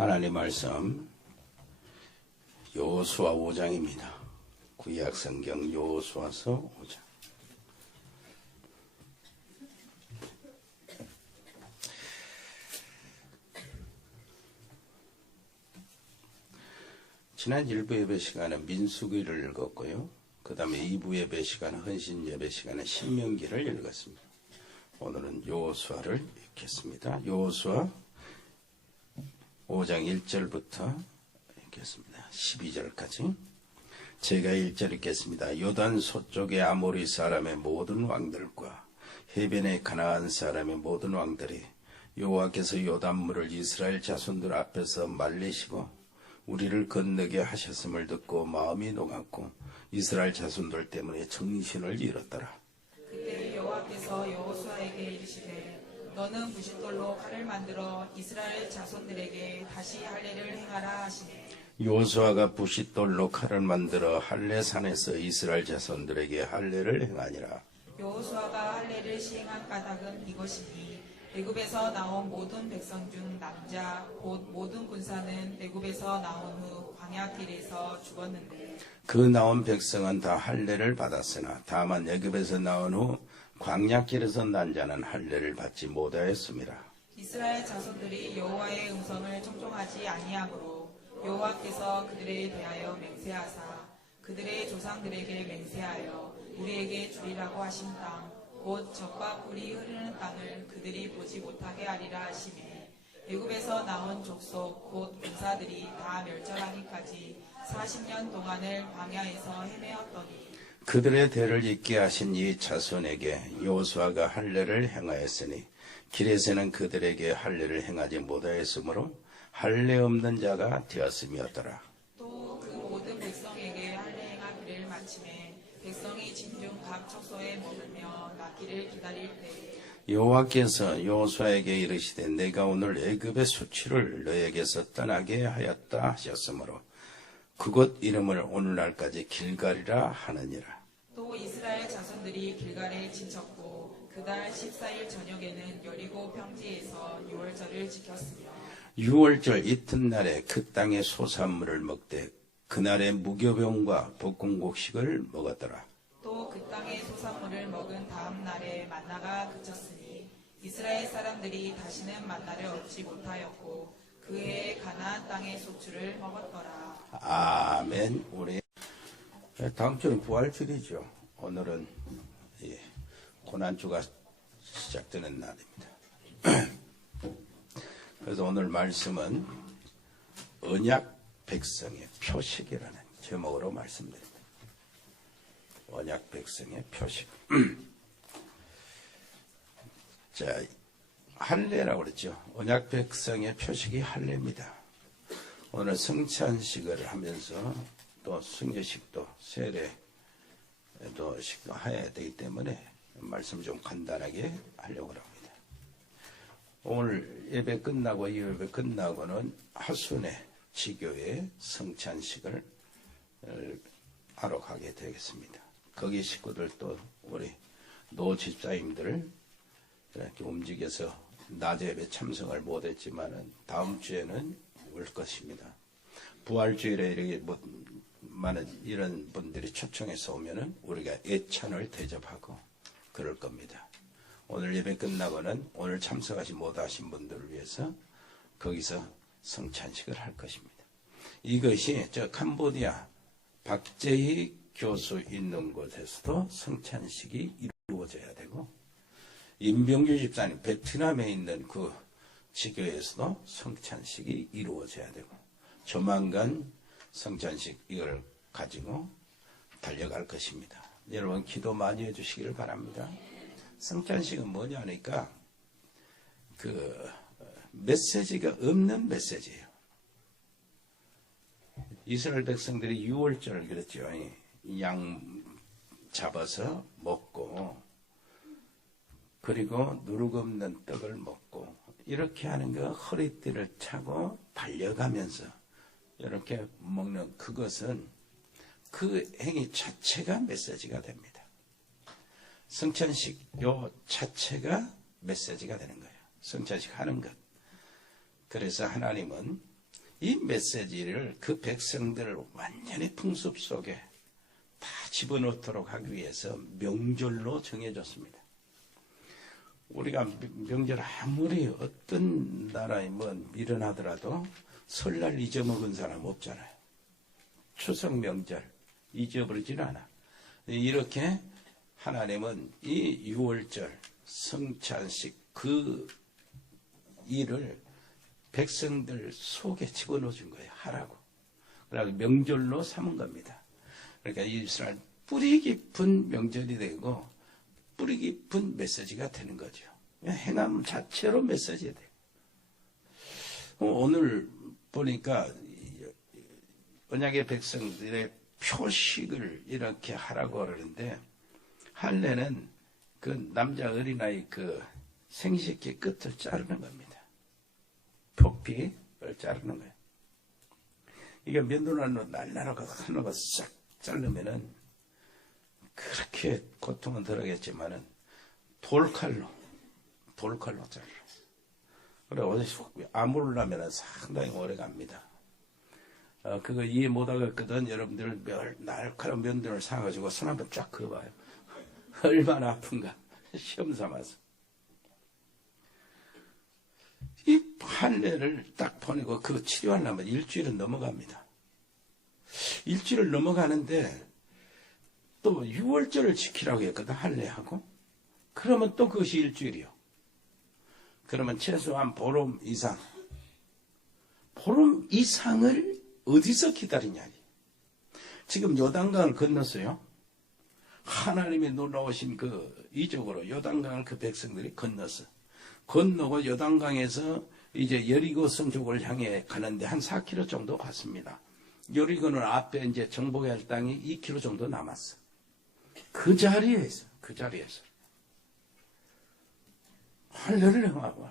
하나님 말씀 여호수아 5장입니다. 구약 성경 여호수아서 5장. 지난 1부 예배 시간에 민수기를 읽었고요. 그 다음에 2부 예배 시간, 헌신 예배 시간에 신명기를 읽었습니다. 오늘은 여호수아를 읽겠습니다. 여호수아 5장 1절부터 읽겠습니다. 12절까지. 제가 1절 읽겠습니다. 요단 서쪽의 아모리 사람의 모든 왕들과 해변의 가나안 사람의 모든 왕들이 여호와께서 요단물을 이스라엘 자손들 앞에서 말리시고 우리를 건너게 하셨음을 듣고 마음이 녹았고 이스라엘 자손들 때문에 정신을 잃었더라. 그때 여호와께서 여호수아에게 이르시되 너는 부싯돌로 칼을 만들어 이스라엘 자손들에게 다시 할례를 행하라 하시네. 여호수아가 부싯돌로 칼을 만들어 할례산에서 이스라엘 자손들에게 할례를 행하니라. 여호수아가 할례를 시행한 까닭은 이것이니 애굽에서 나온 모든 백성 중 남자 곧 모든 군사는 애굽에서 나온 후 광야길에서 죽었는데 그 나온 백성은 다 할례를 받았으나 다만 애굽에서 나온 후 광야길에서 난 자는 할례를 받지 못하였습니다. 이스라엘 자손들이 여호와의 음성을 청종하지 아니하므로 여호와께서 그들에 대하여 맹세하사 그들의 조상들에게 맹세하여 우리에게 주리라고 하신 땅 곧 젖과 꿀이 흐르는 땅을 그들이 보지 못하게 하리라 하시매 애굽에서 나온 족속 곧 군사들이 다 멸절하기까지 40년 동안을 광야에서 헤매었더니 그들의 대를 잇게 하신 이 자손에게 여호수아가 할례를 행하였으니 길에서는 그들에게 할례를 행하지 못하였으므로 할례 없는 자가 되었음이었더라. 또 그 모든 백성에게 할례 행하기를 마침에 백성이 진중 각 척소에 머물며 낫기를 기다릴 때 여호와께서 여호수아에게 이르시되 내가 오늘 애굽의 수치를 너에게서 떠나게 하였다 하셨으므로 그곳 이름을 오늘날까지 길갈이라 하느니라. 또 이스라엘 자손들이 길갈에 진쳤고 그달 14일 저녁에는 여리고 평지에서 유월절을 지켰으며 유월절 이튿날에 그 땅의 소산물을 먹되 그날에 무교병과 볶음곡식을 먹었더라. 또 그 땅의 소산물을 먹은 다음 날에 만나가 그쳤으니 이스라엘 사람들이 다시는 만나를 얻지 못하였고 그 해에 가나안 땅의 소출을 먹었더라. 아멘. 우리 다음 주는 부활주일이죠. 오늘은 고난주가 시작되는 날입니다. 그래서 오늘 말씀은 언약 백성의 표식이라는 제목으로 말씀드립니다. 언약 백성의 표식. 자, 할례라고 그랬죠. 언약 백성의 표식이 할례입니다. 오늘 성찬식을 하면서 또 승례식도 세례도 식도 해야 되기 때문에 말씀 좀 간단하게 하려고 합니다. 오늘 예배 끝나고 이 예배 끝나고는 하순에 지교회 성찬식을 하러 가게 되겠습니다. 거기 식구들 또 우리 노 집사님들 이렇게 움직여서 낮에 예배 참석을 못했지만은 다음 주에는 올 것입니다. 부활주일에 이렇게 많은 이런 분들이 초청해서 오면은 우리가 애찬을 대접하고 그럴 겁니다. 오늘 예배 끝나고는 오늘 참석하지 못하신 분들을 위해서 거기서 성찬식을 할 것입니다. 이것이 저 캄보디아 박재희 교수 있는 곳에서도 성찬식이 이루어져야 되고 임병규 집사님 베트남에 있는 그 지교에서도 성찬식이 이루어져야 되고 조만간 성찬식 이걸 가지고 달려갈 것입니다. 여러분 기도 많이 해주시기를 바랍니다. 성찬식은 뭐냐 하니까 그 메시지가 없는 메시지예요. 이스라엘 백성들이 유월절을 그랬죠. 양 잡아서 먹고 그리고 누룩 없는 떡을 먹고 이렇게 하는 거 허리띠를 차고 달려가면서 이렇게 먹는 그것은 그 행위 자체가 메시지가 됩니다. 성찬식 요 자체가 메시지가 되는 거예요. 성찬식 하는 것. 그래서 하나님은 이 메시지를 그 백성들을 완전히 풍습 속에 다 집어넣도록 하기 위해서 명절로 정해졌습니다. 우리가 명절 아무리 어떤 나라에 뭐 일어나더라도 설날 잊어먹은 사람 없잖아요. 추석 명절 잊어버리질 않아. 이렇게 하나님은 이 6월절 성찬식 그 일을 백성들 속에 집어넣어 준 거예요. 하라고. 그래서 명절로 삼은 겁니다. 그러니까 이스라엘 뿌리 깊은 명절이 되고 뿌리 깊은 메시지가 되는 거죠. 행함 자체로 메시지가 돼요. 오늘 보니까 언약의 백성들의 표식을 이렇게 하라고 그러는데 할례는 그 남자 어린아이 그 생식기 끝을 자르는 겁니다. 표피를 자르는 거예요. 이게 면도날로 날라라고 하나가 싹 자르면은 그렇게 고통은 덜하겠지만은 돌칼로 잘라. 그래 어디서 아무르려면 상당히 오래 갑니다. 그거 이해 못하겠거든. 여러분들 날카로운 면도를 사가지고 손 한번 쫙 그어봐요. 얼마나 아픈가. 시험 삼아서. 이 할례를 딱 보내고 그거 치료하려면 일주일은 넘어갑니다. 일주일을 넘어가는데 또 6월절을 지키라고 했거든. 할례하고. 그러면 또 그것이 일주일이요. 그러면 최소한 보름 이상을 어디서 기다리냐. 지금 요단강을 건넜어요. 하나님이 놀라우신 그 이적으로 요단강을 그 백성들이 건너고 요단강에서 이제 여리고성 쪽을 향해 가는데 한 4km 정도 갔습니다. 여리고는 앞에 이제 정복해야 할 땅이 2km 정도 남았어. 그 자리에서 할례를 행하고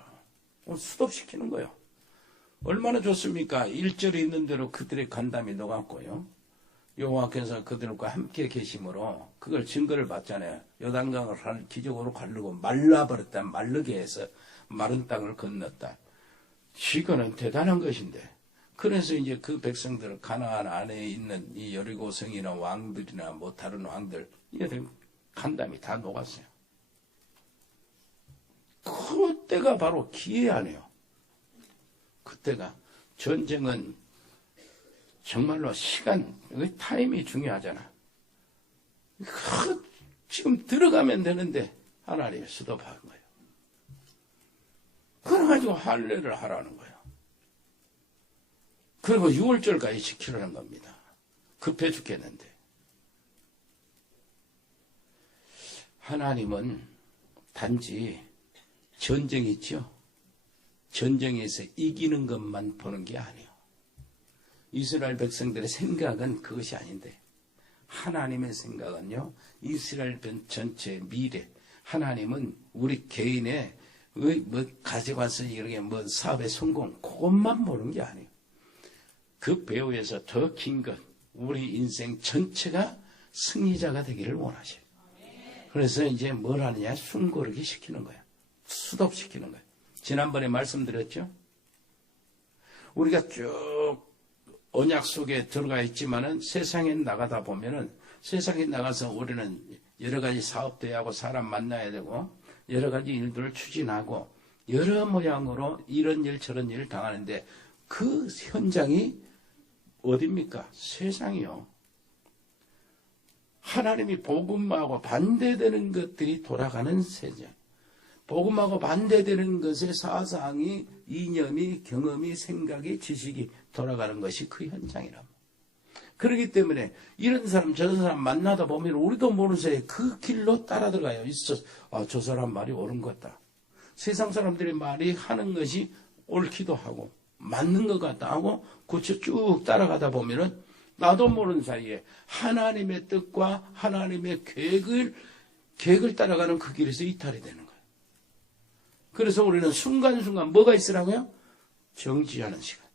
수도시키는 거예요. 얼마나 좋습니까? 1절에 있는 대로 그들의 간담이 녹았고요. 여호와께서 그들과 함께 계심으로 그걸 증거를 받잖아요. 요단강을 기적으로 가르고 말라버렸다. 말르게 해서 마른 땅을 건넜다. 이거는 대단한 것인데. 그래서 이제 그 백성들 가나안 안에 있는 이 여리고성이나 왕들이나 뭐 다른 왕들 이들 간담이 다 녹았어요. 그때가 바로 기회하네요. 그때가 전쟁은 정말로 시간, 타임이 중요하잖아. 지금 들어가면 되는데 하나님이 스톱한 거예요. 그래가지고 할례를 하라는 거예요. 그리고 6월절까지 지키라는 겁니다. 급해 죽겠는데. 하나님은 단지 전쟁이 있죠. 전쟁에서 이기는 것만 보는 게 아니에요. 이스라엘 백성들의 생각은 그것이 아닌데 하나님의 생각은요. 이스라엘 전체의 미래. 하나님은 우리 개인의 뭐 가져가서 이렇게 뭐 사업의 성공 그것만 보는 게 아니에요. 그 배후에서 더 긴 것 우리 인생 전체가 승리자가 되기를 원하셔요. 그래서 이제 뭘 하느냐 숨고르기 시키는 거예요. 수독시키는 거예요. 지난번에 말씀드렸죠. 우리가 쭉 언약 속에 들어가 있지만은 세상에 나가다 보면은 세상에 나가서 우리는 여러 가지 사업도 해야 하고 사람 만나야 되고 여러 가지 일들을 추진하고 여러 모양으로 이런 일 저런 일을 당하는데 그 현장이 어디입니까? 세상이요. 하나님이 복음하고 반대되는 것들이 돌아가는 세상. 복음하고 반대되는 것의 사상이, 이념이, 경험이, 생각이, 지식이 돌아가는 것이 그 현장이랍니다. 그렇기 때문에 이런 사람 저런 사람 만나다 보면 우리도 모르는 사이에 그 길로 따라 들어가요. 저 사람 말이 옳은 것 같다. 세상 사람들의 말이 하는 것이 옳기도 하고 맞는 것 같다 하고 그쳐 쭉 따라가다 보면은 나도 모르는 사이에 하나님의 뜻과 하나님의 계획을 따라가는 그 길에서 이탈이 되는 거예요. 그래서 우리는 순간순간 뭐가 있으라고요? 정지하는 시간.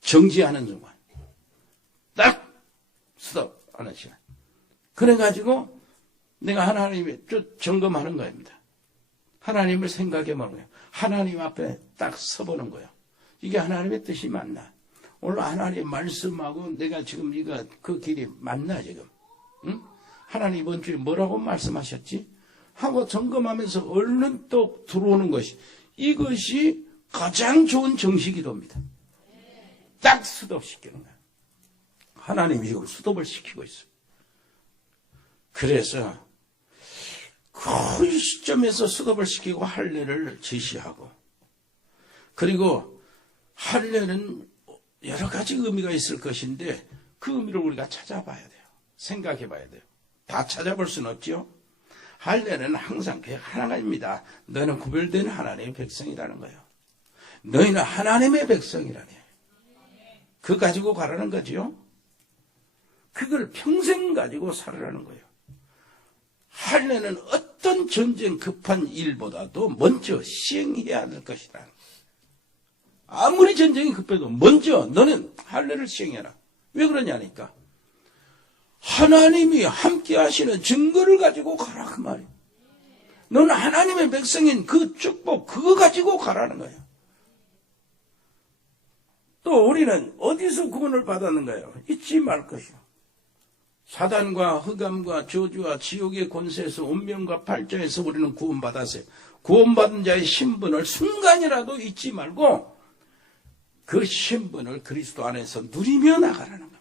정지하는 순간. 딱 스톱 하는 시간. 그래가지고 내가 하나님의 점검하는 겁니다. 하나님을 생각해 보는 거예요. 하나님 앞에 딱 서보는 거예요. 이게 하나님의 뜻이 맞나? 오늘 하나님의 말씀하고 내가 지금 이거 그 길이 맞나 지금? 응? 하나님 이번 주에 뭐라고 말씀하셨지? 하고 점검하면서 얼른 또 들어오는 것이, 이것이 가장 좋은 정식기도입니다. 딱 수습시키는 거야. 하나님이 지금 수습을 시키고 있어요. 그래서 그 시점에서 수습을 시키고 할례를 지시하고, 그리고 할례는 여러 가지 의미가 있을 것인데 그 의미를 우리가 찾아봐야 돼요. 생각해 봐야 돼요. 다 찾아볼 수는 없죠. 할례는 항상 하나입니다. 너는 구별된 하나님의 백성이라는 거예요. 너희는 하나님의 백성이라니. 그거 가지고 가라는 거죠. 그걸 평생 가지고 살아라는 거예요. 할례는 어떤 전쟁 급한 일보다도 먼저 시행해야 될 것이다. 아무리 전쟁이 급해도 먼저 너는 할례를 시행해라. 왜 그러냐니까, 하나님이 함께 하시는 증거를 가지고 가라 그 말이에요. 너는 하나님의 백성인 그 축복, 그거 가지고 가라는 거예요. 또 우리는 어디서 구원을 받았는가요? 잊지 말 것이요. 사단과 흑암과 저주와 지옥의 권세에서 운명과 팔자에서 우리는 구원받았어요. 구원받은 자의 신분을 순간이라도 잊지 말고 그 신분을 그리스도 안에서 누리며 나가라는 겁니다.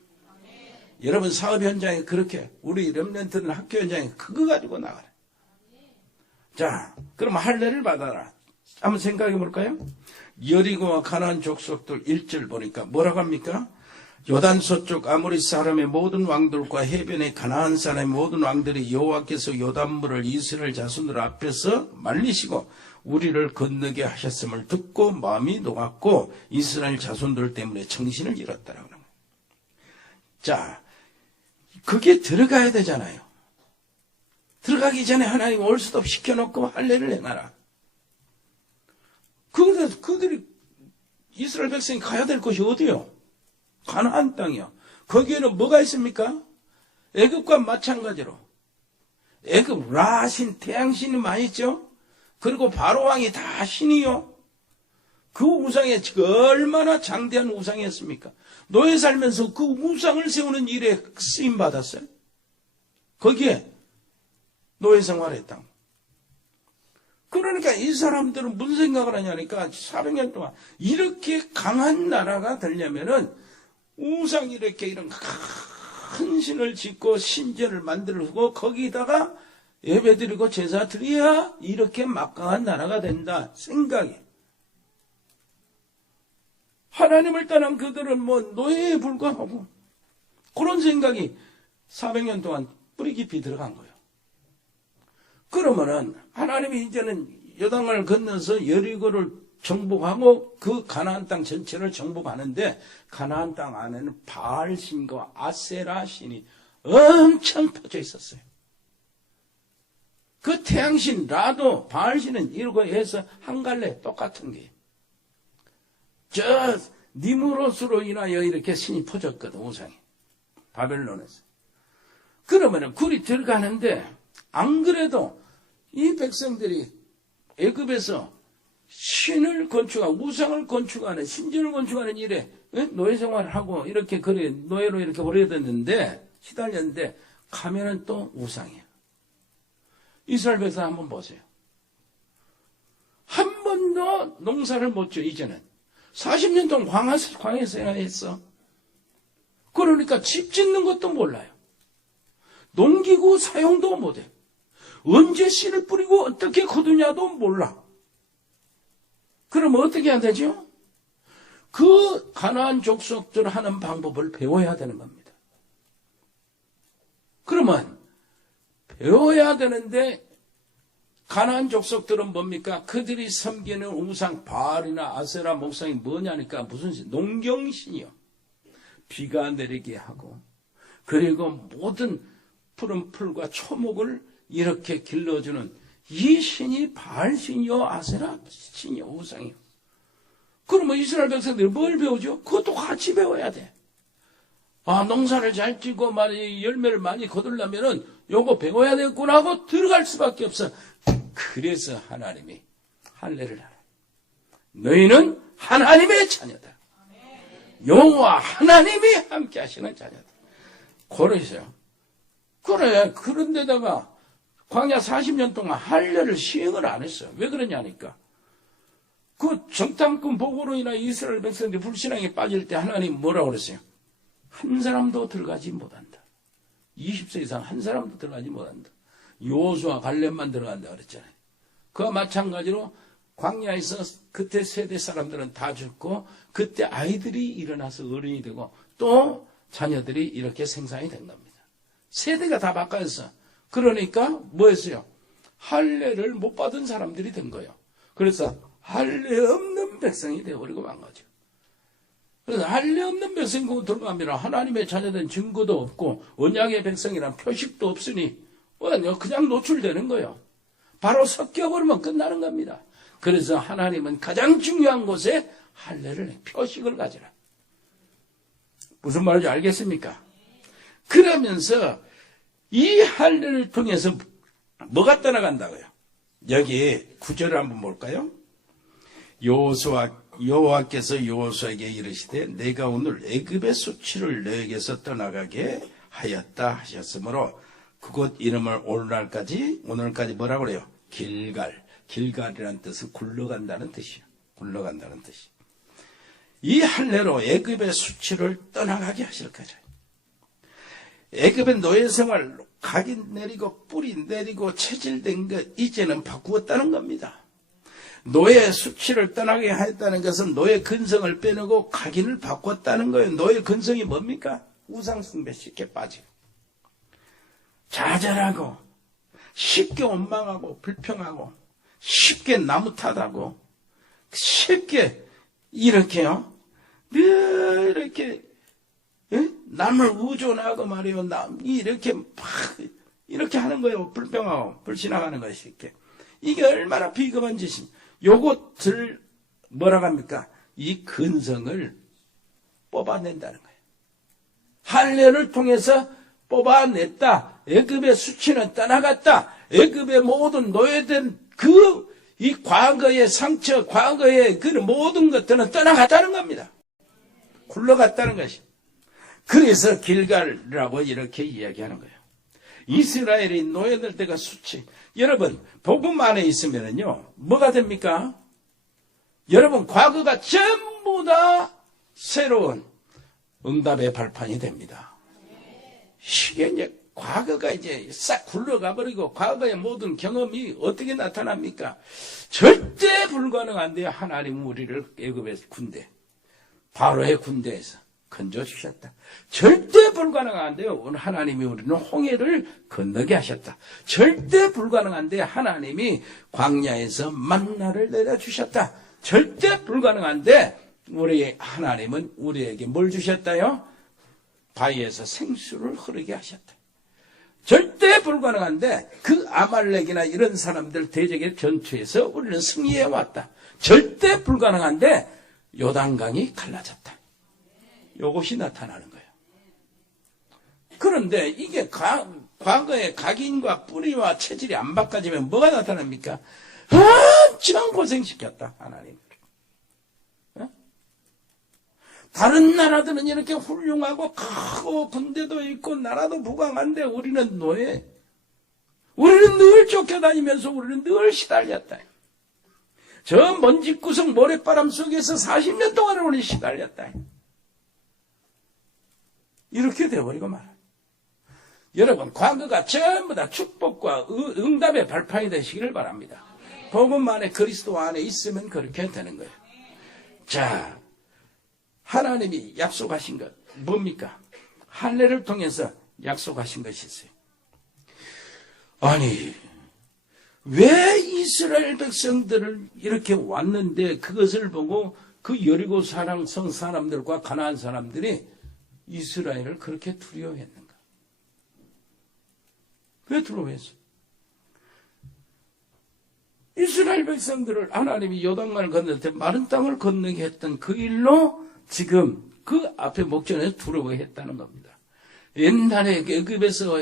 여러분 사업 현장에 그렇게, 우리 렘넌트는 학교 현장에 그거 가지고 나가라. 자, 그럼 할례를 받아라. 한번 생각해 볼까요? 여리고와 가나안 족속들 1절 보니까 뭐라고 합니까? 요단 서쪽 아모리 사람의 모든 왕들과 해변의 가나안 사람의 모든 왕들이 여호와께서 요단물을 이스라엘 자손들 앞에서 말리시고 우리를 건너게 하셨음을 듣고 마음이 녹았고 이스라엘 자손들 때문에 정신을 잃었다라고 합니다. 자, 그게 들어가야 되잖아요. 들어가기 전에 하나님 올수도 시켜놓고 할례를 행하라. 그들이 이스라엘 백성이 가야 될 곳이 어디요? 가나안 땅이요. 거기에는 뭐가 있습니까? 애굽과 마찬가지로 애굽 라신, 태양신이 많이 있죠. 그리고 바로 왕이 다 신이요. 그 우상에 얼마나 장대한 우상이었습니까? 노예 살면서 그 우상을 세우는 일에 쓰임 받았어요. 거기에 노예 생활했다고. 그러니까 이 사람들은 무슨 생각을 하냐니까 400년 동안 이렇게 강한 나라가 되려면은 우상 이런 큰 신을 짓고 신전을 만들고 거기다가 예배드리고 제사 드려야 이렇게 막강한 나라가 된다 생각이. 하나님을 떠난 그들은 뭐 노예에 불과하고 그런 생각이 400년 동안 뿌리 깊이 들어간 거예요. 그러면은 하나님이 이제는 요단강을 건너서 여리고를 정복하고 그 가나안 땅 전체를 정복하는데 가나안 땅 안에는 바알 신과 아세라 신이 엄청 퍼져 있었어요. 그 태양신 라도 바알 신은 이러고 해서 한 갈래 똑같은 게. 저 니무롯으로 인하여 이렇게 신이 퍼졌거든, 우상이. 바벨론에서. 그러면은 굴이 들어가는데 안 그래도 이 백성들이 애굽에서 신을 건축하고 우상을 건축하는, 신전을 건축하는 일에 노예 생활을 하고 이렇게 노예로 이렇게 오래됐는데 시달렸는데 가면은 또 우상이에요. 이스라엘 백성 한번 보세요. 한 번도 농사를 못 줘. 이제는 40년 동안 광야에서 생활했어. 그러니까 집 짓는 것도 몰라요. 농기구 사용도 못해. 언제 씨를 뿌리고 어떻게 거두냐도 몰라. 그럼 어떻게 해야 되죠? 그 가나안 족속들 하는 방법을 배워야 되는 겁니다. 그러면 배워야 되는데 가나안 족속들은 뭡니까? 그들이 섬기는 우상 바알이나 아세라 목상이 뭐냐니까 무슨 신? 농경신이요. 비가 내리게 하고 그리고 모든 푸른 풀과 초목을 이렇게 길러주는 이 신이 바알 신이요 아세라 신이요 우상이요. 그러면 이스라엘 백성들이 뭘 배우죠? 그것도 같이 배워야 돼. 아, 농사를 잘 짓고 열매를 많이 거두려면은 요거 배워야 되겠구나 하고 들어갈 수밖에 없어. 그래서 하나님이 할례를 하라. 너희는 하나님의 자녀다. 여호와 하나님이 함께 하시는 자녀다. 그러세요. 그래, 그런데다가 광야 40년 동안 할례를 시행을 안 했어요. 왜 그러냐니까. 그 정탐꾼 보고로 인하 이스라엘 백성들이 불신앙에 빠질 때 하나님 뭐라고 그랬어요? 한 사람도 들어가지 못한다. 20세 이상 한 사람도 들어가지 못한다. 여호수아 갈렙만 들어간다 그랬잖아요. 그와 마찬가지로 광야에서 그때 세대 사람들은 다 죽고 그때 아이들이 일어나서 어른이 되고 또 자녀들이 이렇게 생산이 된 겁니다. 세대가 다 바뀌었어. 그러니까 뭐였어요? 할례를 못 받은 사람들이 된 거예요. 그래서 할례 없는 백성이 되어버리고 만 거죠. 그래서 할례 없는 백성이 들어가면 하나님의 자녀된 증거도 없고 언약의 백성이란 표식도 없으니 그냥 노출되는 거예요. 바로 섞여버리면 끝나는 겁니다. 그래서 하나님은 가장 중요한 곳에 할례를 표식을 가지라. 무슨 말인지 알겠습니까? 그러면서 이 할례를 통해서 뭐가 떠나간다고요? 여기 9절을 한번 볼까요? 여호와께서 여호수아에게 이르시되 내가 오늘 애굽의 수치를 너에게서 떠나가게 하였다 하셨으므로 그곳 이름을 오늘까지 뭐라고 그래요? 길갈이라는 뜻은 굴러간다는 뜻이에요. 굴러간다는 뜻이. 이 할례로 애굽의 수치를 떠나가게 하실 거죠. 애굽의 노예 생활 각인 내리고 뿌리 내리고 체질된 것 이제는 바꾸었다는 겁니다. 노예 수치를 떠나게 하였다는 것은 노예 근성을 빼내고 각인을 바꿨다는 거예요. 노예 근성이 뭡니까? 우상숭배 쉽게 빠지고 좌절하고 쉽게 원망하고 불평하고 쉽게 나무 탓하고 쉽게 이렇게요. 늘 이렇게 남을 의존하고 말이요. 남이 이렇게 막 이렇게 하는 거예요. 불평하고 불신앙하는 거예요. 쉽게. 이게 얼마나 비겁한 짓입니까? 요것을 뭐라고 합니까? 이 근성을 뽑아낸다는 거예요. 할례를 통해서 뽑아냈다. 애굽의 수치는 떠나갔다. 애굽의 모든 노예된 이 과거의 상처, 과거의 그 모든 것들은 떠나갔다는 겁니다. 굴러갔다는 것이. 그래서 길갈이라고 이렇게 이야기하는 거예요. 이스라엘이 노예될 때가 수치. 여러분, 복음 안에 있으면요, 뭐가 됩니까? 여러분, 과거가 전부 다 새로운 응답의 발판이 됩니다. 이게 이제 과거가 이제 싹 굴러가 버리고 과거의 모든 경험이 어떻게 나타납니까? 절대 불가능한 데 하나님은 우리를 애굽의 군대, 바로의 군대에서 건져주셨다. 절대 불가능한데요. 하나님이 우리는 홍해를 건너게 하셨다. 절대 불가능한데 하나님이 광야에서 만나를 내려주셨다. 절대 불가능한데 우리 하나님은 우리에게 뭘 주셨다요? 바위에서 생수를 흐르게 하셨다. 절대 불가능한데 그 아말렉이나 이런 사람들 대적의 전투에서 우리는 승리해 왔다. 절대 불가능한데 요단강이 갈라졌다. 이것이 나타나는 거예요. 그런데 이게 과거의 각인과 뿌리와 체질이 안 바꿔지면 뭐가 나타납니까? 한참 고생시켰다, 하나님. 다른 나라들은 이렇게 훌륭하고 크고 군대도 있고 나라도 부강한데 우리는 노예. 우리는 늘 쫓겨다니면서 우리는 늘 시달렸다. 저 먼지구석 모래바람 속에서 40년 동안 우리 시달렸다. 이렇게 되어버리고 말아요. 여러분, 과거가 전부 다 축복과 응답의 발판이 되시기를 바랍니다. 복음 안에 그리스도 안에 있으면 그렇게 되는 거예요. 자, 하나님이 약속하신 것 뭡니까? 할례를 통해서 약속하신 것이 있어요. 아니, 왜 이스라엘 백성들을 이렇게 왔는데 그것을 보고 그 여리고 성 사람들과 가나안 사람들이 이스라엘을 그렇게 두려워했는가? 왜 두려워했어요? 이스라엘 백성들을 하나님이 요단강을 건널 때 마른 땅을 건너게 했던 그 일로 지금 그 앞에 목전에서 두려워했다는 겁니다. 옛날에 애굽에서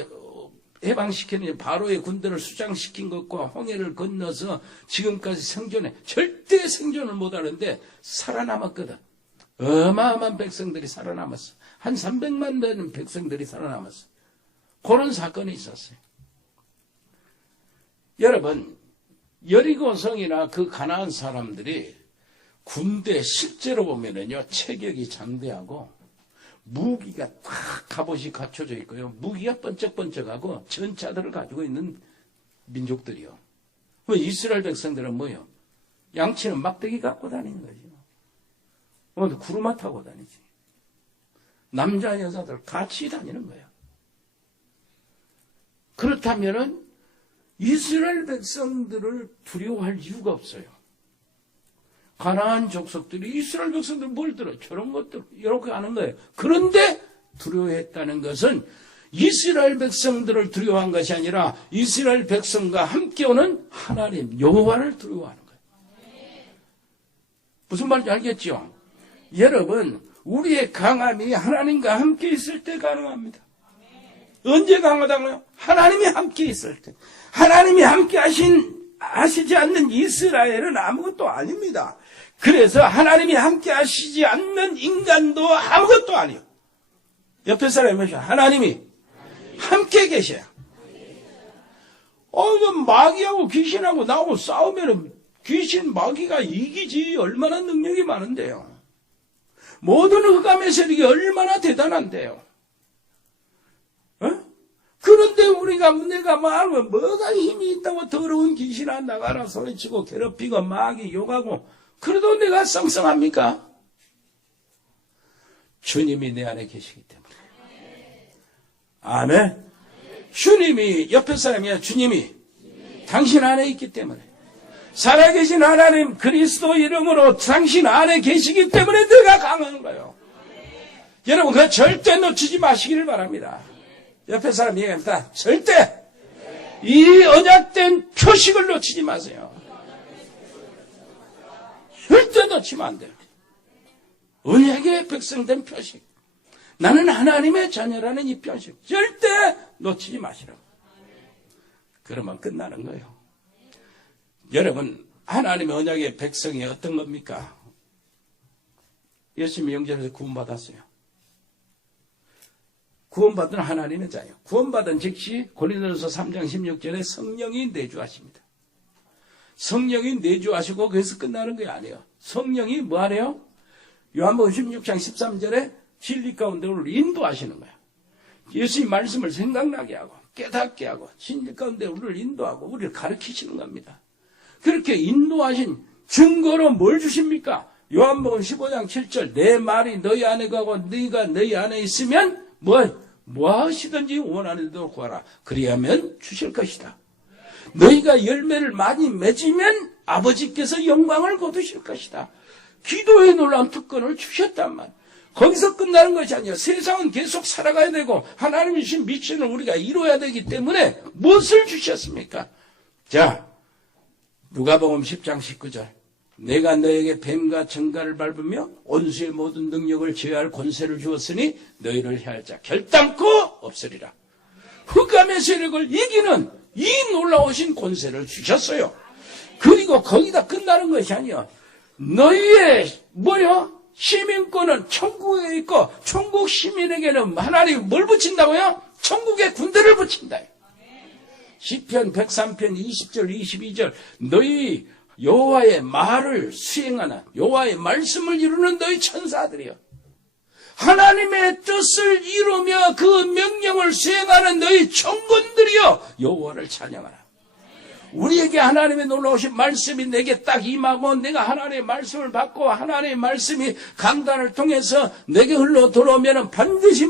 해방시키는 바로의 군대를 수장시킨 것과 홍해를 건너서 지금까지 생존해 절대 생존을 못하는데 살아남았거든. 어마어마한 백성들이 살아남았어. 한 300만 되는 백성들이 살아남았어. 그런 사건이 있었어요. 여러분, 여리고성이나 그 가나안 사람들이 군대 실제로 보면은요, 체격이 장대하고 무기가 탁 갑옷이 갖춰져 있고요. 무기가 번쩍번쩍하고 전차들을 가지고 있는 민족들이요. 이스라엘 백성들은 뭐요? 양치는 막대기 갖고 다니는 거죠. 구루마 타고 다니지. 남자 여자들 같이 다니는 거예요. 그렇다면은 이스라엘 백성들을 두려워할 이유가 없어요. 가나안 족속들이 이스라엘 백성들 뭘 들어? 저런 것들 이렇게 하는 거예요. 그런데 두려워했다는 것은 이스라엘 백성들을 두려워한 것이 아니라 이스라엘 백성과 함께 오는 하나님 여호와를 두려워하는 거예요. 무슨 말인지 알겠죠? 여러분, 우리의 강함이 하나님과 함께 있을 때 가능합니다. 언제 강하다고요? 하나님이 함께 있을 때. 하나님이 함께 하시지 않는 이스라엘은 아무것도 아닙니다. 그래서 하나님이 함께 하시지 않는 인간도 아무것도 아니에요. 옆에 사람이 뭐죠? 하나님이 함께 계셔요. 마귀하고 귀신하고 나하고 싸우면 귀신 마귀가 이기지. 얼마나 능력이 많은데요. 모든 흑암의 세력이 얼마나 대단한데요. 그런데 내가 말하면 뭐가 힘이 있다고 더러운 귀신아 나가라 소리치고 괴롭히고 마귀 욕하고 그래도 내가 썽썽합니까? 주님이 내 안에 계시기 때문에. 아멘. 주님이 옆에 사람이야. 주님이 당신 안에 있기 때문에. 살아계신 하나님 그리스도 이름으로 당신 안에 계시기 때문에 내가 강한 거예요. 여러분 그거 절대 놓치지 마시기를 바랍니다. 옆에 사람 얘기합니다. 절대 이 언약된 표식을 놓치지 마세요. 절대 놓치면 안 돼요. 언약의 백성된 표식. 나는 하나님의 자녀라는 이 표식. 절대 놓치지 마시라고. 그러면 끝나는 거예요. 여러분, 하나님의 언약의 백성이 어떤 겁니까? 예수님이 영접해서 구원받았어요. 구원받은 하나님의 자녀. 구원받은 즉시 고린도전서 3장 16절에 성령이 내주하십니다. 성령이 내주하시고 그래서 끝나는 게 아니에요. 성령이 뭐 하래요? 요한복음 16장 13절에 진리 가운데 우리를 인도하시는 거예요. 예수님 말씀을 생각나게 하고 깨닫게 하고 진리 가운데 우리를 인도하고 우리를 가르치시는 겁니다. 그렇게 인도하신 증거로 뭘 주십니까? 요한복음 15장 7절 내 말이 너희 안에 가고 너희가 너희 안에 있으면 뭐 하시든지 원하는 대로 구하라. 그리하면 주실 것이다. 너희가 열매를 많이 맺으면 아버지께서 영광을 거두실 것이다. 기도의 놀라운 특권을 주셨단 말. 거기서 끝나는 것이 아니라 세상은 계속 살아가야 되고 하나님이 주신 미션을 우리가 이루어야 되기 때문에 무엇을 주셨습니까? 자, 누가복음 10장 19절 내가 너에게 뱀과 정갈을 밟으며 온수의 모든 능력을 제어할 권세를 주었으니 너희를 해할 자 결단코 없으리라. 흑암의 세력을 이기는 이 놀라우신 권세를 주셨어요. 그리고 거기다 끝나는 것이 아니야. 너희의 시민권은 천국에 있고 천국 시민에게는 하나님이 뭘 붙인다고요? 천국의 군대를 붙인다. 시편 103편 20절 22절 너희 여호와의 말을 수행하는 여호와의 말씀을 이루는 너희 천사들이요. 하나님의 뜻을 이루며 그 명령을 수행하는 너희 총군들이요. 여호와를 찬양하라. 우리에게 하나님의 놀라우신 말씀이 내게 딱 임하고 내가 하나님의 말씀을 받고 하나님의 말씀이 강단을 통해서 내게 흘러 들어오면 반드시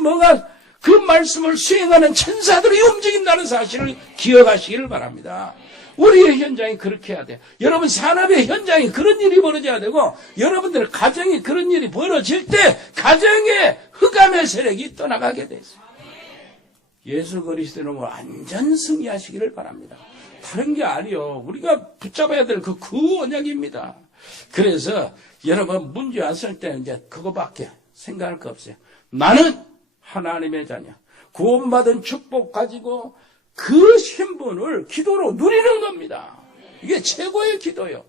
그 말씀을 수행하는 천사들이 움직인다는 사실을 기억하시기를 바랍니다. 우리의 현장이 그렇게 해야 돼요. 여러분 산업의 현장이 그런 일이 벌어져야 되고 여러분들 가정이 그런 일이 벌어질 때 가정의 흑암의 세력이 떠나가게 돼 있어요. 예수 그리스도는 완전 승리하시기를 바랍니다. 다른 게 아니요. 우리가 붙잡아야 될 그 언약입니다. 그래서 여러분 문제 왔을 때는 이제 그거밖에 생각할 거 없어요. 나는 하나님의 자녀. 구원받은 축복 가지고 그 신분을 기도로 누리는 겁니다. 이게 최고의 기도요.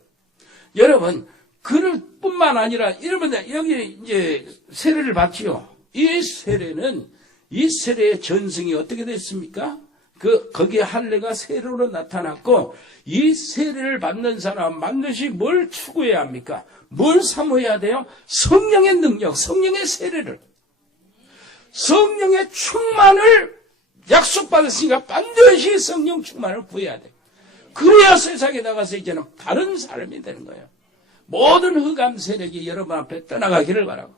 여러분, 그럴 뿐만 아니라, 여러분, 여기 이제 세례를 받지요. 이 세례의 전승이 어떻게 됐습니까? 거기에 할례가 세례로 나타났고, 이 세례를 받는 사람은 반드시 뭘 추구해야 합니까? 뭘 사모해야 돼요? 성령의 능력, 성령의 세례를. 성령의 충만을 약속받았으니까 반드시 성령 충만을 구해야 돼. 그래야 세상에 나가서 이제는 다른 사람이 되는 거예요. 모든 흑암 세력이 여러분 앞에 떠나가기를 바라고,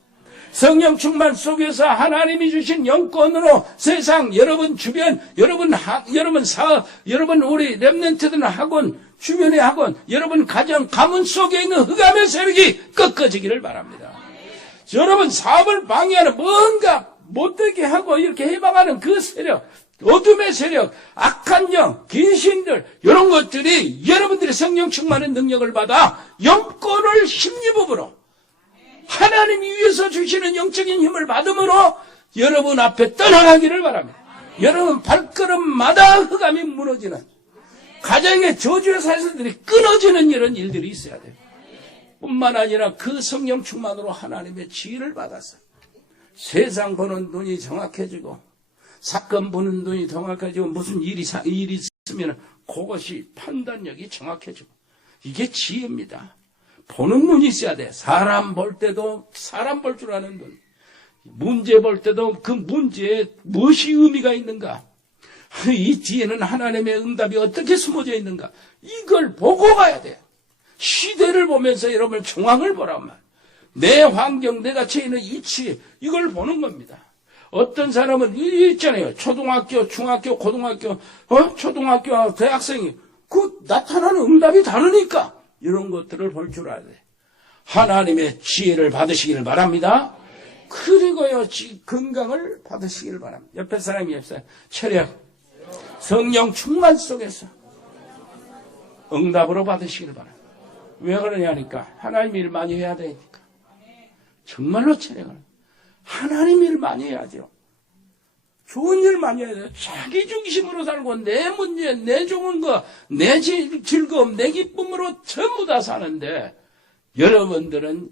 성령 충만 속에서 하나님이 주신 영권으로 세상, 여러분 주변, 여러분 사업, 여러분 우리 렘넌트들은 학원, 주변의 학원, 여러분 가정, 가문 속에 있는 흑암의 세력이 꺾어지기를 바랍니다. 여러분 사업을 방해하는 뭔가 못되게 하고 이렇게 해방하는 그 세력, 어둠의 세력, 악한 영, 귀신들, 이런 것들이 여러분들의 성령 충만의 능력을 받아 영권을 힘입음으로 하나님이 위해서 주시는 영적인 힘을 받음으로 여러분 앞에 떠나가기를 바랍니다. 여러분 발걸음마다 흑암이 무너지는, 가정의 저주의 사슬들이 끊어지는 이런 일들이 있어야 돼요. 뿐만 아니라 그 성령 충만으로 하나님의 지혜를 받아서 세상 보는 눈이 정확해지고, 사건 보는 눈이 정확해지고, 무슨 일이 있으면 그것이 판단력이 정확해지고, 이게 지혜입니다. 보는 눈이 있어야 돼. 사람 볼 때도 사람 볼 줄 아는 눈. 문제 볼 때도 그 문제에 무엇이 의미가 있는가. 이 뒤에는 하나님의 응답이 어떻게 숨어져 있는가. 이걸 보고 가야 돼요. 시대를 보면서 여러분 중앙을 보란 말. 내 환경, 내가 처해 있는 이치, 이걸 보는 겁니다. 어떤 사람은 있잖아요. 초등학교, 중학교, 고등학교, 초등학교, 대학생이 나타나는 응답이 다르니까 이런 것들을 볼 줄 알아야 돼. 하나님의 지혜를 받으시기를 바랍니다. 그리고요, 건강을 받으시기를 바랍니다. 옆에 사람이 없어요. 체력, 성령 충만 속에서 응답으로 받으시기를 바랍니다. 왜 그러냐니까 하나님 일 많이 해야 되니까. 정말로 체력을 하나님 일 많이 해야죠. 좋은 일 많이 해야 돼요. 자기 중심으로 살고 내 문제, 내 좋은 거, 내 즐거움, 내 기쁨으로 전부 다 사는데, 여러분들은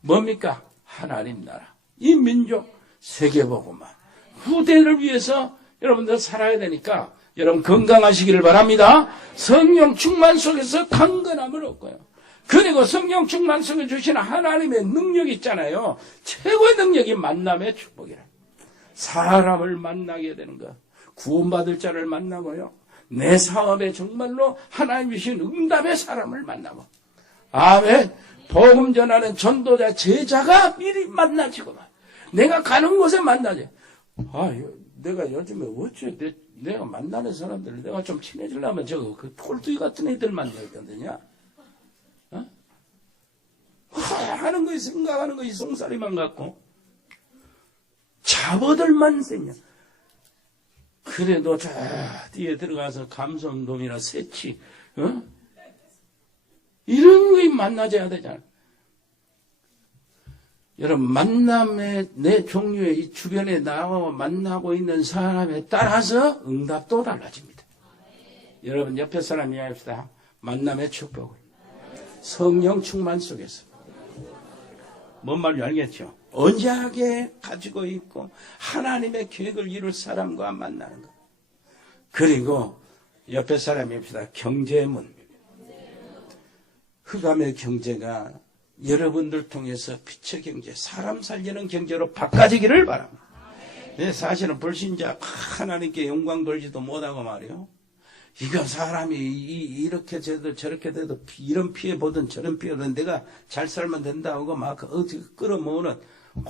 뭡니까? 하나님 나라, 이 민족, 세계보고만 후대를 위해서 여러분들 살아야 되니까 여러분 건강하시기를 바랍니다. 성령 충만 속에서 강건함을 얻고요. 그리고 성령 충만 속에 주시는 하나님의 능력이 있잖아요. 최고의 능력이 만남의 축복이라. 사람을 만나게 되는 것, 구원받을 자를 만나고요, 내 사업에 정말로 하나님 주신 응답의 사람을 만나고, 아멘. 복음 전하는 전도자, 제자가 미리 만나지고, 내가 가는 곳에 만나지. 내가 요즘에 어째 내가 만나는 사람들, 내가 좀 친해지려면 그 톨뚜기 같은 애들 만나야 되느냐? 하는 것이 생각하는 것이 송사리만 같고, 잡어들만 생겨. 그래도 저 뒤에 들어가서 감성돔이나 새치, 이런 거 만나줘야 되잖아. 여러분, 만남의 내 종류의 이 주변에 나와 만나고 있는 사람에 따라서 응답도 달라집니다. 여러분, 옆에 사람 이야기합시다. 만남의 축복을. 성령 충만 속에서. 뭔 말인지 알겠죠? 언약에 가지고 있고 하나님의 계획을 이룰 사람과 만나는 것. 그리고 옆에 사람입니다. 경제의 문. 흑암의 경제가 여러분들 통해서 빛의 경제, 사람 살리는 경제로 바꿔지기를 바랍니다. 사실은 불신자 하나님께 영광 돌지도 못하고 말이요. 이거 사람이 이렇게 돼도 저렇게 돼도 이런 피해 보든 저런 피해 보든 내가 잘 살면 된다고 막 어떻게 끌어모으는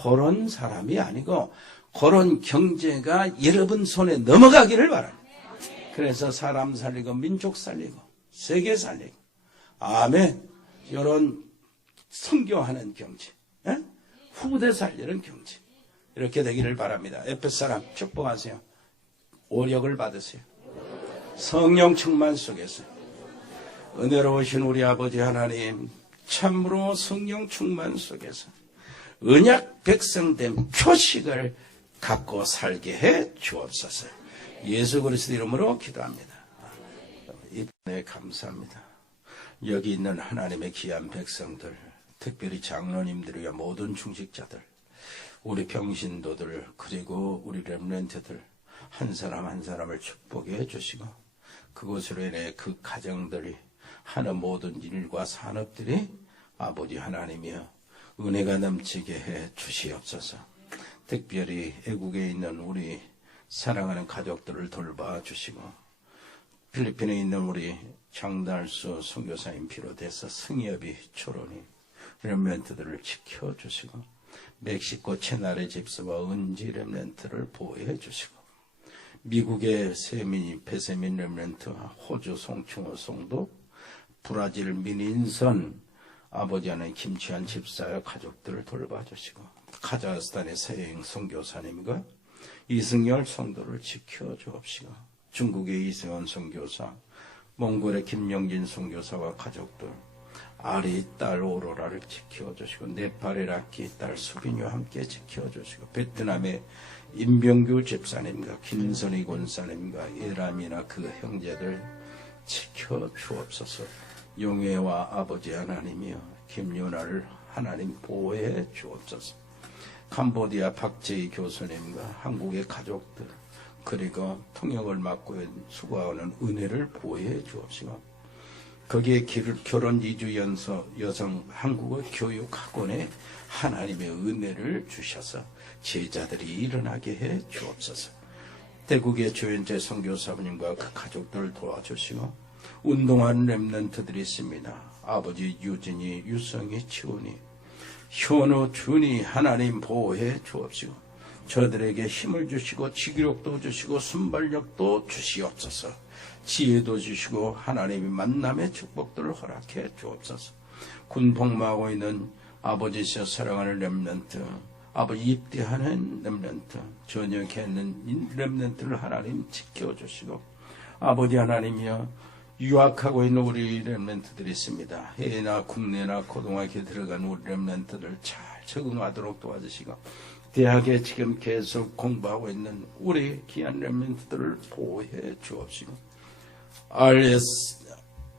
그런 사람이 아니고, 그런 경제가 여러분 손에 넘어가기를 바랍니다. 그래서 사람 살리고 민족 살리고 세계 살리고, 아멘. 이런 선교하는 경제, 후대 살리는 경제, 이렇게 되기를 바랍니다. 에페소 사람 축복하세요. 오력을 받으세요. 성령 충만 속에서 은혜로우신 우리 아버지 하나님, 참으로 성령 충만 속에서 언약 백성된 표식을 갖고 살게 해 주옵소서. 예수 그리스도 이름으로 기도합니다. 이번에 감사합니다. 여기 있는 하나님의 귀한 백성들, 특별히 장로님들과 모든 중직자들, 우리 병신도들, 그리고 우리 렘넌트들 한 사람 한 사람을 축복해 주시고, 그것으로 인해 그 가정들이 하는 모든 일과 산업들이 아버지 하나님이여 은혜가 넘치게 해 주시옵소서. 특별히 애국에 있는 우리 사랑하는 가족들을 돌봐 주시고, 필리핀에 있는 우리 장달수 선교사님 비롯해서 승엽이, 초론이, 렘넌트들을 지켜주시고, 멕시코 채나레 집사와 은지 렘넌트를 보호해 주시고, 미국의 세민, 배세민 렘넌트, 호주 송충호 송도, 브라질 민인선, 아버지 하나님 김치환 집사와 가족들을 돌봐주시고, 카자흐스탄의 서행 선교사님과 이승열 성도를 지켜주옵시고, 중국의 이승원 선교사, 몽골의 김영진 선교사와 가족들, 아리 딸 오로라를 지켜주시고, 네팔의 라키 딸 수빈이와 함께 지켜주시고, 베트남의 임병규 집사님과 김선희 권사님과 예람이나 그 형제들 지켜주옵소서. 용해와 아버지 하나님이여 김윤아를 하나님 보호해 주옵소서. 캄보디아 박재희 교수님과 한국의 가족들, 그리고 통역을 맡고 수고하는 은혜를 보호해 주옵시고, 거기에 결혼 이주 여성 한국어 교육학원에 하나님의 은혜를 주셔서 제자들이 일어나게 해 주옵소서. 대국의 조현재 선교사님과 그 가족들을 도와주시고, 운동하는 렘넌트들이 있습니다. 아버지 유진이, 유성이, 치훈이, 현우, 준이 하나님 보호해 주옵시고, 저들에게 힘을 주시고 지기력도 주시고 순발력도 주시옵소서. 지혜도 주시고 하나님의 만남의 축복들을 허락해 주옵소서. 군 복무하고 있는 아버지시여 사랑하는 렘넌트, 아버지 입대하는 렘넌트, 전역에 있는 렘넌트를 하나님 지켜주시고, 아버지 하나님이여 유학하고 있는 우리 렘넌트들이 있습니다. 해외나 국내나 고등학교에 들어간 우리 렘넌트들 잘 적응하도록 도와주시고, 대학에 지금 계속 공부하고 있는 우리 귀한 렘넌트들을 보호해 주옵시고,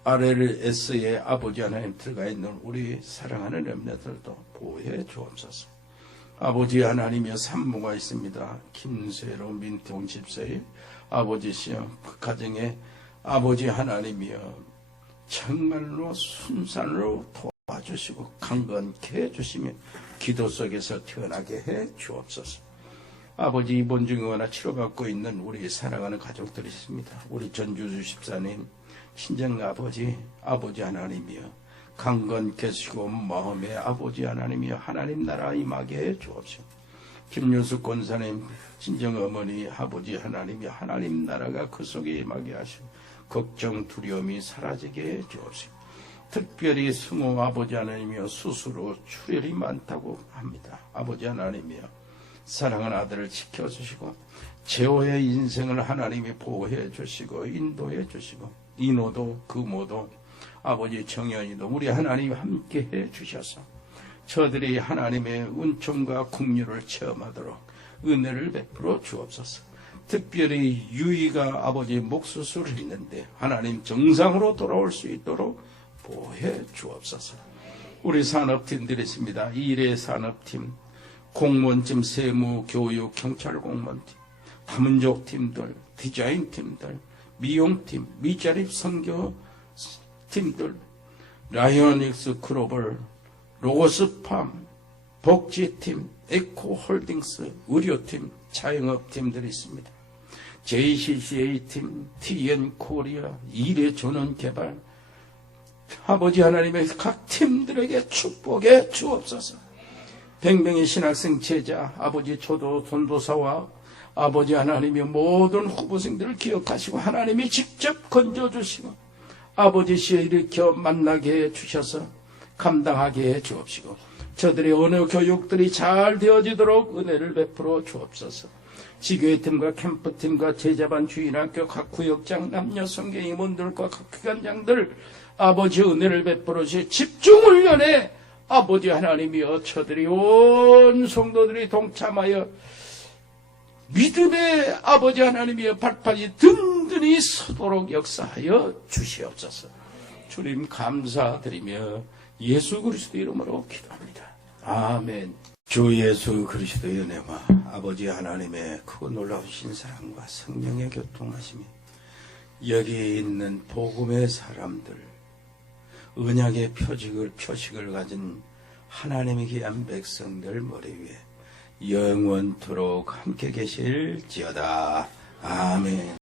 RLS의 아버지 하나님 들어가 있는 우리 사랑하는 렘넌트들도 보호해 주옵소서. 아버지 하나님이여 산모가 있습니다. 김세로 민통 집사의 아버지시여 그 가정에 아버지 하나님이여 정말로 순산으로 도와주시고 강건케 해주시며 기도 속에서 태어나게 해 주옵소서. 아버지 입원 중이거나 치료받고 있는 우리 사랑하는 가족들이 있습니다. 우리 전주주 집사님 친정아버지 아버지 하나님이여 강건케 하시고 마음의 아버지 하나님이여 하나님 나라 임하게 해 주옵시고, 김윤숙 권사님 친정어머니 아버지 하나님이여 하나님 나라가 그 속에 임하게 하시고 걱정 두려움이 사라지게 해 주옵시고, 특별히 승호 아버지 하나님이여 수술로 출혈이 많다고 합니다. 아버지 하나님이여 사랑하는 아들을 지켜주시고 제호의 인생을 하나님이 보호해 주시고 인도해 주시고, 인호도 금호도 아버지 정연이도 우리 하나님 함께 해 주셔서 저들이 하나님의 은총과 긍휼을 체험하도록 은혜를 베풀어 주옵소서. 특별히 유이가 아버지 목 수술을 했는데 하나님 정상으로 돌아올 수 있도록 보호해 주옵소서. 우리 산업팀들이 있습니다. 일의 산업팀, 공무원팀, 세무, 교육, 경찰 공무원팀, 다문족팀들, 디자인팀들, 미용팀, 미자립 선교팀들, 라이오닉스 글로벌, 로고스팜, 복지팀, 에코홀딩스, 의료팀, 자영업팀들이 있습니다. JCCA팀, TN코리아, 일의전원개발, 아버지 하나님의 각 팀들에게 축복해 주옵소서. 100명의 신학생 제자, 아버지 초도 전도사와 아버지 하나님의 모든 후보생들을 기억하시고 하나님이 직접 건져주시고 아버지시에 일으켜 만나게 해주셔서 감당하게 해주옵시고, 저들의 언어 교육들이 잘 되어지도록 은혜를 베풀어 주옵소서. 지교회팀과 캠프팀과 제자반 주일학교 각 구역장 남녀 성경 임원들과 각 기관장들 아버지 은혜를 베풀어 주시 집중훈련에 아버지 하나님이여 저들이 온 성도들이 동참하여 믿음의 아버지 하나님의 발판이 든든히 서도록 역사하여 주시옵소서. 주님 감사드리며 예수 그리스도 이름으로 기도합니다. 아멘. 주 예수 그리스도의 은혜와 아버지 하나님의 크고 놀라우신 사랑과 성령의 교통하심이 여기 있는 복음의 사람들, 언약의 표식을 가진 하나님의 귀한 백성들 머리 위에 영원토록 함께 계실지어다. 아멘.